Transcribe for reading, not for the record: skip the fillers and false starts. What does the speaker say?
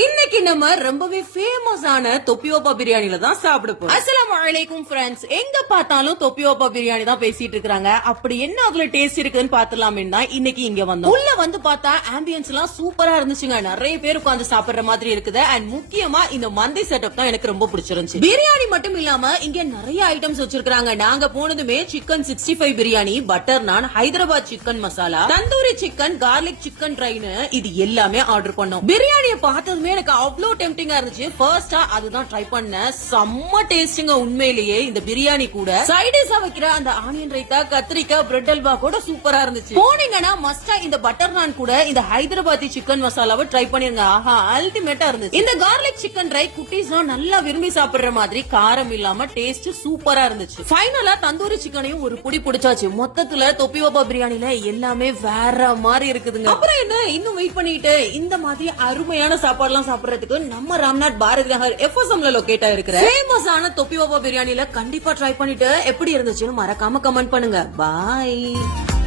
இன்னைக்கு நம்ம ரொம்பவே ஃபேமஸான தொப்பியோப்பா பிரியாணில தான் சாப்பிட போறோம். அஸ்ஸலாமு அலைக்கும் ஃப்ரெண்ட்ஸ். எங்க பார்த்தாலும் தொப்பியோப்பா பிரியாணி தான் பேசிட்டு இருக்காங்க. அப்படி என்ன அதுல டேஸ்ட் இருக்குன்னு பாத்துலாமே தான் இன்னைக்கு இங்க வந்தோம். உள்ள வந்து பார்த்தா ஆம்பியன்ஸ் எல்லாம் சூப்பரா இருந்துச்சுங்க. நிறைய பேர் உட்கார்ந்து சாப்பிடுற மாதிரி இருக்குது. அண்ட் முக்கியமா இந்த மந்தி செட்டப் தான் எனக்கு ரொம்ப பிடிச்சிருந்துச்சு. பிரியாணி மட்டும் இல்லாம இங்க நிறைய ஐட்டம்ஸ் வச்சிருக்காங்க. நாங்க போனதுமே chicken 65 biryani, butter naan, Hyderabad chicken masala, tandoori chicken, garlic chicken ட்ரைன்னு இது எல்லாமே ஆர்டர் பண்ணோம். பிரியாணியை பார்த்ததுமே எனக்கு அவ்வளவு டெம்டிங்கா இருந்துச்சு. ஃபர்ஸ்டா அதுதான் ட்ரை பண்ணேன். செம்ம டேஸ்டிங்க. உண்மையிலேயே இந்த பிரியாணி கூட சைடிஷா வைக்கிற அந்த ஆனியன் ரைத்தா, கத்திரிக்காய், பிரெட் அல்வா கூட சூப்பரா இருந்துச்சு. போனீங்கன்னா மஸ்டா இந்த பட்டர் நான் கூட இந்த ஹைதராபாத்தி சிக்கன் மசாலாவை ட்ரை பண்ணிருங்க. ஆஹா, அல்டிமேட்டா இருந்துச்சு. இந்த கார்லிக் சிக்கன் ட்ரை குட்டீஸ்னா நல்லா விரும்பி சாப்பிடுற மாதிரி காரம் இல்லாம டேஸ்ட் சூப்பரா இருந்துச்சு. ஃபைனலா தந்தூரி சிக்கனையும் ஒரு புடி பிடிச்சாச்சு. மொத்தத்துல தொப்பியோப்பா பிரியாணில எல்லாமே வேற மாதிரி இருக்குதுங்க. அப்புறம் என்ன இன்னும் வெயிட் பண்ணிட்டு இந்த மாதிரி அருமையான சாப்பாடுலாம் சாப்பிடுறதுக்கு நம்ம ராம்நாத் பாரதி நகர் FSMல லொகேட் ஆயிருக்கிற ஃபேமஸான தொப்பியோப்பா பிரியாணில கண்டிப்பா ட்ரை பண்ணிட்டு எப்படி இருந்துச்சுன்னு மறக்காம கமெண்ட் பண்ணுங்க. பாய்.